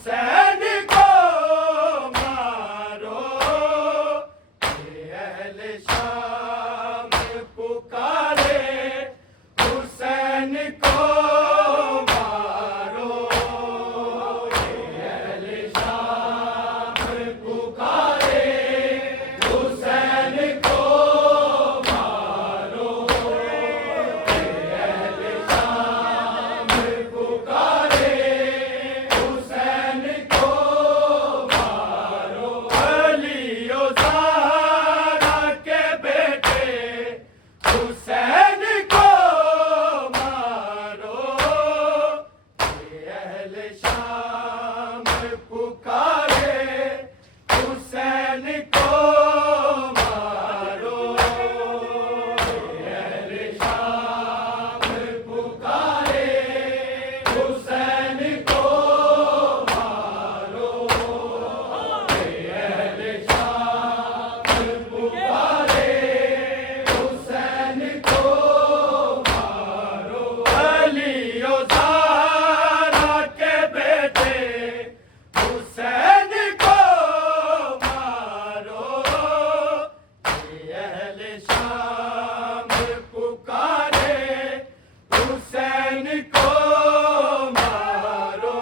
हुसैन को मारो, ये अहले शाम पुकारे, हुसैन को मारो, ये अहले शाम पुकारे, हुसैन को मारो, ये अहले शाम पुकारे, हुसैन को मारो। अली ओ ज़हरा के बेटे हुसैन को मारो, ये अहले शाम पुकारे, हुसैन को मारो, ये अहले शाम पुकारे, हुसैन को मारो, ये अहले शाम पुकारे, हुसैन को मारो। अली ओ ज़हरा के बेटे हुसैन को मारो, ये अहले शाम पुकारे, हुसैन को मारो,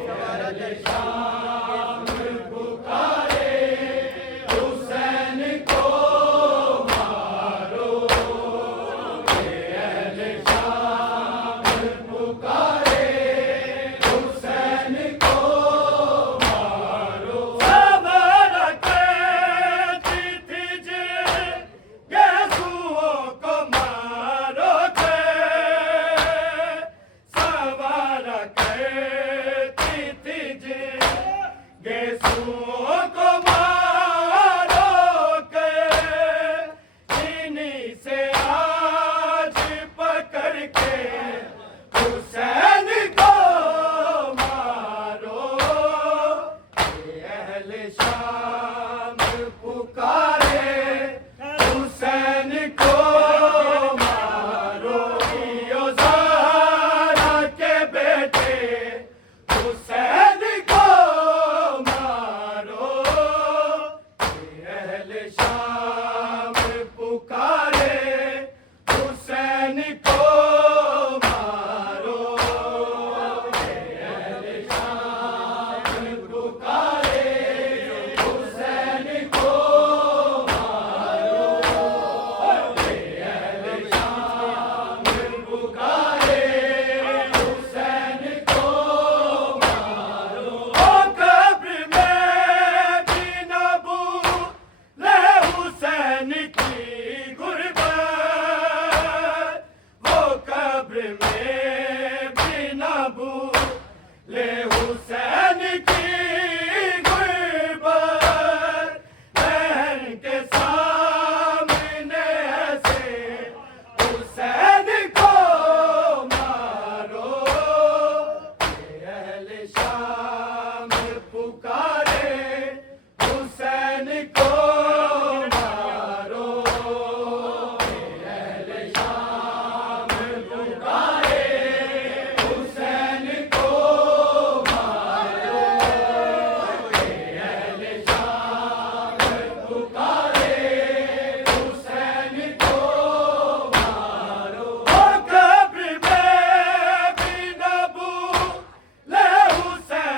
ये अहले शाम पुकारे, हुसैन को मारो, ये अहले शाम पुकारे, हुसैन को मारो। सबर के दीजिए यीशुओं को मारो के, सबर के दीजिए यीशुओं को मारो के, इन्हीं से आज पकड़ के हुसैन को मारो, ये अहले शाम पुकारे, हुसैन को मारो। ओ ज़हरा के बेटे हुसैन को मारो, ये अहले शाम पुकारे, हुसैन को मारो, ये अहले शाम पुकारे, हुसैन को मारो, ये अहले शाम पुकारे, हुसैन को मारो। ओ कब्र में भी न भूले हुसैन की गुर्बत, वो कब्र में भी न भूले हुसैन की गुर्बत, बहन के सामने ऐसे हुसैन को मारो, ये अहले शाम पुकारे, हुसैन को मारो, ये अहले शाम पुकारे, हुसैन को मारो, ये अहले शाम पुकारे, हुसैन को मारो। ओ कब्र में भी न भूले हुसैन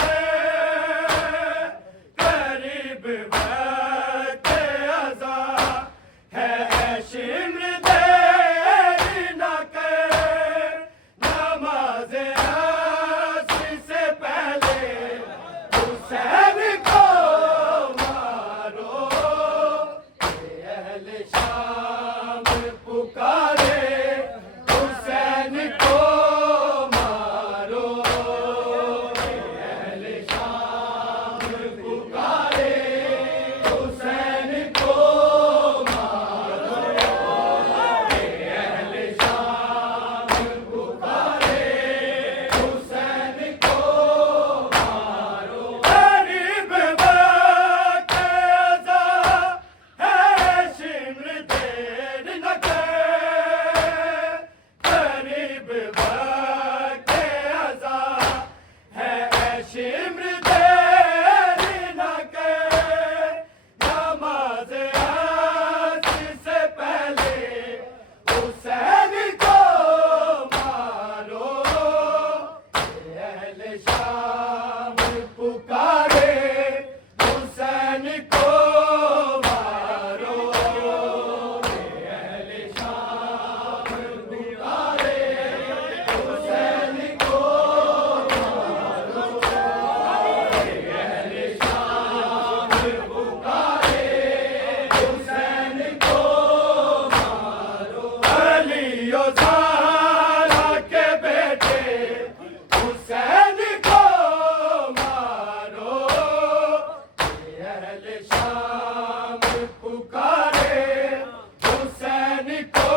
के करीब वक्त अज़ा है शिम्र देरी न कर नमाज असर से पहले हुसैन को मारो ये अहले शाम पुकारे हुसैन को मारो ये अहले शाम पुकारे हुसैन को मारो ये अहले शाम पुकारे हुसैन को मारो गरीब वक्त अज़ा है शिम्र देर न कर करीब वक्त अज़ा है शिम्र देर न कर नमाज असर से पहले हुसैन को मारो ये अहले शाम पुकारे हुसैन को मारो ये अहले शाम पुकारे हुसैन को मारो ये अहले शाम पुकारे हुसैन को मारो अली ओ ज़हरा के बेटे हुसैन को मारो ये अहले शाम पुकारे हुसैन को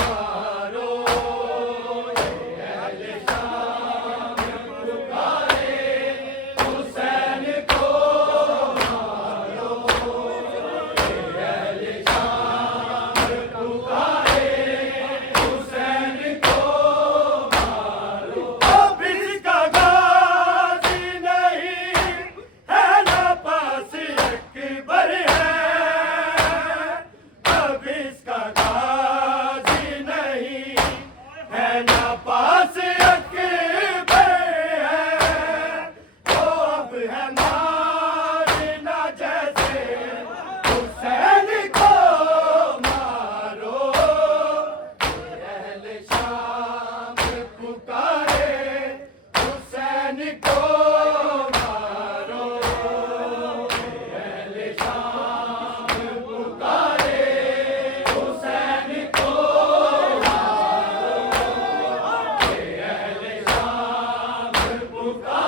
मारो ये अहले शाम पुकारे हुसैन को मारो ये अहले शाम पुकारे हुसैन को मारो अब इसका गाज़ी नहीं है ना पास अकबर है अब इसका गाज़ी नहीं है ना पास अकबर है वो अब है मारना जैसे हुसैन को मारो ये अहले शाम पुकारे हुसैन को मारो ये अहले शाम पुकारे हुसैन को मारो ये अहले शाम पुकारे